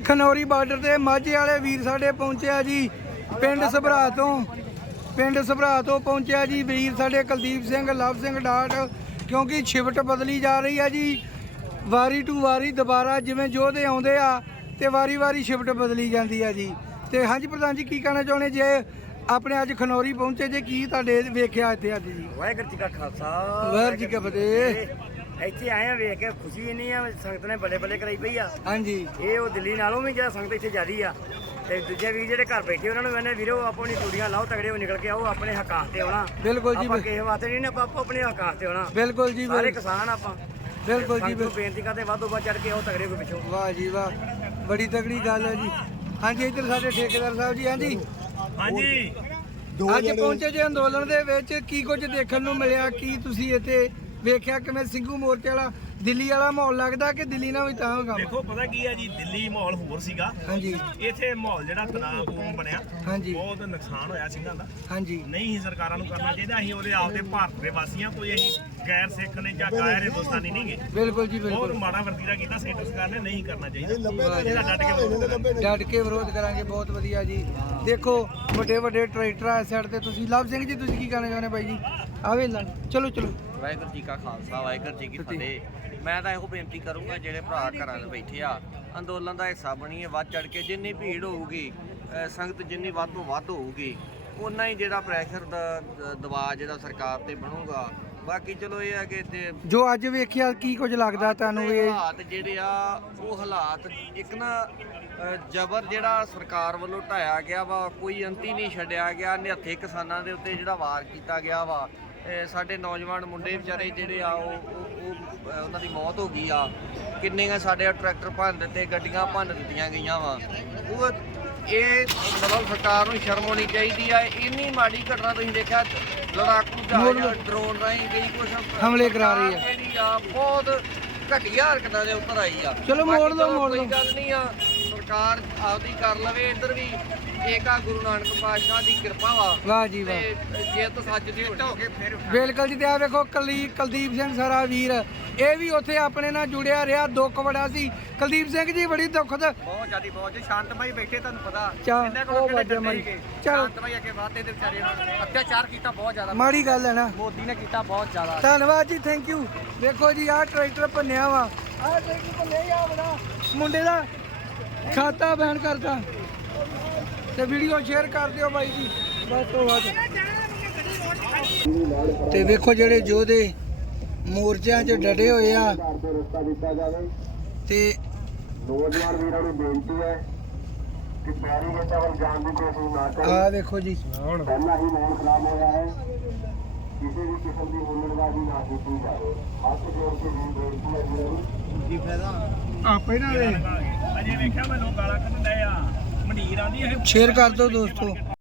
Khanauri border ਤੇ ਮਾਝੇ ਵਾਲੇ ਵੀਰ ਸਾਡੇ ਪਹੁੰਚਿਆ ਜੀ ਪਿੰਡ ਸਭਰਾ ਤੋਂ। ਪਿੰਡ ਸਭਰਾ ਤੋਂ ਪਹੁੰਚਿਆ ਜੀ ਵੀਰ ਸਾਡੇ ਕੁਲਦੀਪ ਸਿੰਘ ਲਵ ਸਿੰਘ ਡਾਟ ਕਿਉਂਕਿ ਸ਼ਿਫਟ ਬਦਲੀ ਜਾ ਰਹੀ ਹੈ ਜੀ। ਵਾਰੀ ਟੂ ਵਾਰੀ ਦੁਬਾਰਾ ਜਿਵੇਂ ਯੋਧੇ ਆਉਂਦੇ ਆ ਤੇ ਵਾਰੀ-ਵਾਰੀ ਸ਼ਿਫਟ ਬਦਲੀ ਜਾਂਦੀ ਆ ਜੀ। ਤੇ ਹਾਂਜੀ ਪ੍ਰਧਾਨ ਜੀ ਕੀ ਕਹਿਣਾ ਚਾਹੁੰਦੇ ਜੇ ਆਪਣੇ ਅੱਜ ਖਨੌਰੀ ਪਹੁੰਚੇ ਜੇ? ਕੀ ਤੁਹਾਡੇ ਵੇਖਿਆ ਇੱਥੇ ਅੱਜ ਜੀ? ਵਾਹਿਗੁਰੂ ਜੀ ਕਾ ਖਾਲਸਾ ਵਾਹਿਗੁਰੂ ਜੀ ਕੀ ਫਤਿਹ। ਇੱਥੇ ਆਏ ਆ ਵੇਖ ਕੇ ਖੁਸ਼ੀ ਇੰਨੀ ਆ ਸੰਗਤ ਨੇ ਬੱਲੇ ਬੱਲੇ ਕਰਾਈ ਪਈ ਆ। ਹਾਂਜੀ। ਇਹ ਉਹ ਦਿੱਲੀ ਨਾਲੋਂ ਵੀ ਜ਼ਿਆਦਾ ਸੰਗਤ ਇੱਥੇ ਜ਼ਿਆਦੀ ਆ। ਤੇ ਦੂਜੇ ਵੀਰ ਜਿਹੜੇ ਘਰ ਬੈਠੇ ਉਹਨਾਂ ਨੂੰ ਕਹਿੰਦੇ ਵੀਰੋ ਆਪਣੀ ਡਿਊਟੀਆਂ ਲਾਓ ਤਗੜੇ ਹੋ ਨਿਕਲ ਕੇ ਆਓ ਆਪਣੇ ਹੱਕਾਂ ਤੇ ਆਉਣਾ। ਬਿਲਕੁਲ ਜੀ ਆਪਾਂ ਕਿਸੇ ਵਾਸਤੇ ਨਹੀਂ ਨਾ ਆਪਾਂ ਆਪਣੇ ਹੱਕਾਂ ਤੇ ਆਉਣਾ। ਬਿਲਕੁਲ ਜੀ ਸਾਰੇ ਕਿਸਾਨ ਆਪਾਂ। ਬਿਲਕੁਲ ਜੀ ਸੰਗਤ ਨੂੰ ਬਿਲ- ਬੇਨਤੀ ਕਰਦੇ ਵਾਧੋ ਵੱਧ ਚੜ ਕੇ ਆਓ ਤਗੜੇ ਕੋ ਪਿੱਛੋਂ। ਵਾਹ ਜੀ ਵਾਹ। ਬੜੀ ਤਗੜੀ ਗੱਲ ਹੈ ਜੀ। ਹਾਂਜੀ ਇੱਧਰ ਸਾਡੇ ਠੇਕੇਦਾਰ ਸਾਹਿਬ ਜੀ ਹਾਂਜੀ। ਹਾਂਜੀ। ਅੱਜ ਪਹੁੰਚੇ ਜੇ ਅੰਦੋਲਨ ਦੇ ਵਿੱਚ ਕੀ ਕੁਝ ਦੇਖਣ ਨੂੰ ਮਿਲਿਆ? ਕੀ ਤੁਸੀਂ ਇੱਥੇ ਵੇਖਿਆ ਕਿਵੇਂ ਸਿੰਘੂ ਮੋਰਚੇ ਵਾਲਾ ਦਿੱਲੀ ਵਾਲਾ ਮਾਹੌਲ ਲੱਗਦਾ ਕਿ ਦਿੱਲੀ ਨਾਲ ਵੀ ਤਾਂ ਹੋਗਾ ਦੇਖੋ ਪਤਾ ਕੀ ਹੈ ਜੀ ਦਿੱਲੀ ਮਾਹੌਲ ਹੋਰ ਸੀਗਾ। ਹਾਂਜੀ। ਇੱਥੇ ਮਾਹੌਲ ਜਿਹੜਾ ਤਣਾਅਪੂਰਨ ਬਣਿਆ। ਹਾਂਜੀ। ਬਹੁਤ ਨੁਕਸਾਨ ਹੋਇਆ ਸਿੰਘਾਂ ਦਾ। ਹਾਂਜੀ। ਨਹੀਂ ਹੀ ਸਰਕਾਰਾਂ ਨੂੰ ਕਰਨਾ ਚਾਹੀਦਾ ਅਸੀਂ ਉਹਦੇ ਆਪਦੇ ਭਾਰਤ ਦੇ ਵਾਸੀਆਂ ਕੋਈ ਅਸੀਂ ਗੈਰ ਸਿੱਖ ਨੇ ਜਾਂ ਗੈਰ ਹਿੰਦੁਸਤਾਨੀ ਨਹੀਂ ਗਏ। ਬਿਲਕੁਲ ਜੀ ਬਹੁਤ ਬਿਲਕੁਲ ਮਾੜਾ ਵਰਤੀਰਾ ਕੀਤਾ ਸੈਂਟਰ ਸਰਕਾਰ ਨੇ ਨਹੀਂ ਕਰਨਾ ਚਾਹੀਦਾ। ਵਾਹ ਜੀ। ਇਹਦਾ ਡਟ ਕੇ ਵਿਰੋਧ ਕਰਾਂਗੇ। ਡਟ ਕੇ ਵਿਰੋਧ ਕਰਾਂਗੇ ਬਹੁਤ ਵਧੀਆ ਜੀ। ਦੇਖੋ ਵੱਡੇ ਵੱਡੇ ਟਰੈਕਟਰ ਆ ਸਾਈਡ ਤੇ ਤੁਸੀਂ। ਲਵ ਸਿੰਘ ਜੀ ਤੁਸੀਂ ਕੀ ਕਹਿਣਾ ਚਾਹੁੰਦੇ ਬਾਈ ਜੀ? ਆਵੇ ਲਾ ਚਲੋ ਚਲੋ। ਵਾਹਿਗੁਰੂ ਜੀ ਕਾ ਖਾਲਸਾ ਵਾਹਿਗੁਰੂ ਜੀ ਕੀ ਫਤਿਹ। ਮੈਂ ਤਾਂ ਇਹੋ ਬੇਨਤੀ ਕਰੂੰਗਾ ਜਿਹੜੇ ਭਰਾ ਘਰਾਂ 'ਚ ਬੈਠੇ ਆ ਅੰਦੋਲਨ ਦਾ ਹਿੱਸਾ ਬਣੀਏ ਵੱਧ ਚੜ ਕੇ ਜਿੰਨੀ ਭੀੜ ਹੋਊਗੀ ਸੰਗਤ ਜਿੰਨੀ ਵੱਧ ਤੋਂ ਵੱਧ ਹੋਊਗੀ ਉਨਾ ਹੀ ਜਿਹੜਾ ਪ੍ਰੈਸ਼ਰ ਦਾ ਦਬਾਅ ਜਿਹੜਾ ਸਰਕਾਰ ਤੇ ਬਣੂਗਾ। ਬਾਕੀ ਚਲੋ ਇਹ ਹੈ ਕਿ ਤੇ ਜੋ ਅੱਜ ਵੇਖਿਆ ਕੀ ਕੁਝ ਲੱਗਦਾ ਤੁਹਾਨੂੰ ਇਹ? ਹਾਲਾਤ ਜਿਹੜੇ ਆ ਉਹ ਹਾਲਾਤ ਇੱਕ ਨਾ ਜ਼ਬਰ ਜਿਹੜਾ ਸਰਕਾਰ ਵੱਲੋਂ ਢਾਇਆ ਗਿਆ ਵਾ ਕੋਈ ਅੰਤੀ ਨਹੀਂ ਛੱਡਿਆ ਗਿਆ। ਨਿਹੱਥੇ ਕਿਸਾਨਾਂ ਦੇ ਉੱਤੇ ਜਿਹੜਾ ਵਾਰ ਕੀਤਾ ਗਿਆ ਵਾ ਸਾਡੇ ਨੌਜਵਾਨ ਮੁੰਡੇ ਵਿਚਾਰੇ ਜਿਹੜੇ ਆ ਉਹ ਉਹ- ਉਹਨਾਂ ਦੀ ਮੌਤ ਹੋ ਗਈ ਆ। ਕਿੰਨੇ ਆ ਸਾਡੇ ਟਰੈਕਟਰ ਭੰਨ ਦਿੱਤੇ ਗੱਡੀਆਂ ਭੰਨ ਦਿੱਤੀਆਂ ਗਈਆਂ ਵਾ। ਉਹ ਇਹ ਮਤਲਬ ਸਰਕਾਰ ਨੂੰ ਸ਼ਰਮ ਆਉਣੀ ਚਾਹੀਦੀ ਆ। ਇੰਨੀ ਮਾੜੀ ਘਟਨਾ ਤੁਸੀਂ ਦੇਖਿਆ ਲੜਾਕੂ ਜਹਾਜ਼ ਡਰੋਨ ਰਾਹੀਂ ਕਈ ਕੁਛ ਹਮਲੇ ਕਰਾ ਰਹੀ ਆ। ਜਿਹੜੀ ਆ ਬਹੁਤ ਘਟੀਆ ਹਰਕਤਾਂ ਦੇ ਉੱਪਰ ਆਈ ਆ। ਚਲੋ ਮੋੜ ਬਾਕੀ ਲਓ, ਚਲੋ ਮੋੜ ਕੋਈ। ਗੱਲ ਨਹੀਂ ਆ। ਸਰਕਾਰ ਆਪਦੀ ਕਰ ਲਵੇ ਇੱਧਰ ਵੀ ਏਕਾ ਗੁਰੂ ਨਾਨਕ ਪਾਤਸ਼ਾਹ ਦੀ ਕਿਰਪਾ ਵਾ। ਵਾਹ ਜੀ ਵਾਹ। ਤੇ ਜਿੱਤ ਸੱਚ ਦੀ ਹੋ ਕੇ ਫਿਰ ਬਿਲਕੁਲ ਜੀ ਤੇ ਆ ਵੇਖੋ ਕਲੀ ਕੁਲਦੀਪ ਸਿੰਘ ਸਾਰਾ ਵੀਰ ਇਹ ਵੀ ਉੱਥੇ ਆਪਣੇ ਨਾਲ ਜੁੜਿਆ ਰਿਹਾ ਦੁੱਖ ਬੜਾ ਸੀ। ਕੁਲਦੀਪ ਸਿੰਘ ਜੀ ਬੜੀ ਦੁੱਖਦ ਬਹੁਤ ਜ਼ਿਆਦੀ ਬਹੁਤ ਜੀ ਸ਼ਾਂਤਮਈ ਬੈਠੇ ਤੁਹਾਨੂੰ ਪਤਾ। ਇਹਨਾਂ ਉਹ ਕੋਲ ਕਿਹੜੇ ਮਾਰੀ ਸੀਗੇ। ਚਲੋ। ਸ਼ਾਂਤਮਈ ਅੱਗੇ ਵਾਧੇ ਦੇ ਵਿਚਾਰੇ ਨਾਲ ਅਤਿਆਚਾਰ ਕੀਤਾ ਬਹੁਤ ਜ਼ਿਆਦਾ। ਮਾੜੀ ਗੱਲ ਹੈ ਨਾ। ਮੋਦੀ ਨੇ ਕੀਤਾ ਬਹੁਤ ਜ਼ਿਆਦਾ। ਧੰਨਵਾਦ ਜੀ ਥੈਂਕ ਯੂ ਵੇਖੋ ਜੀ ਆਹ ਟਰੈਕਟਰ ਭੰਨਿਆ ਵਾ। ਆਹ ਟਰੈਕਟਰ ਭੰਨਿਆ ਆ ਬੜਾ ਮੁੰਡੇ ਦਾ ਖਾਤਾ ਬੈਨ ਕਰਦਾ ਤੇ ਵੀਡੀਓ ਸ਼ੇਅਰ ਕਰ ਦਿਓ ਬਾਈ ਜੀ। ਵੱਧ ਤੋਂ ਵੱਧ ਤੇ ਵੇਖੋ ਜਿਹੜੇ ਯੋਧੇ ਮੋਰਚਿਆਂ 'ਚ ਡਟੇ ਹੋਏ ਆ। ਤੇ ਨੌਜਵਾਨ ਵੀਰਾਂ ਨੂੰ ਬੇਨਤੀ ਹੈ ਕਿ ਪੈਰੀ ਗੇਟਾਂ ਵੱਲ ਜਾਣ ਦੀ ਕੋਸ਼ਿਸ਼ ਨਾ ਕਰੋ। ਆਹ ਵੇਖੋ ਜੀ। ਪਹਿਲਾਂ ਹੀ ਮਾਹੌਲ ਖਰਾਬ ਹੋਇਆ ਹੈ। ਕਿਸੇ ਵੀ ਕਿਸਮ ਦੀ ਹੁਲੜਬਾਜ਼ੀ ਨਾ ਕੀਤੀ ਜਾਵੇ। ਹੱਥ ਜੋੜ ਕੇ ਵੀ ਬੇਨਤੀ ਹੈ ਵੀਰਾਂ ਨੂੰ। ਆਪੇ ਨਾ ਅਜੇ ਵੇਖਿਆ ਮੈਂ ਲੋਕ ਗਾਲਾਂ ਕੱਢਦੇ ਆ। ਮੰਡੀਰ ਆਂਦੀ ਇਹ ਸ਼ੇਅਰ ਕਰ ਦਿਓ ਦੋਸਤੋ।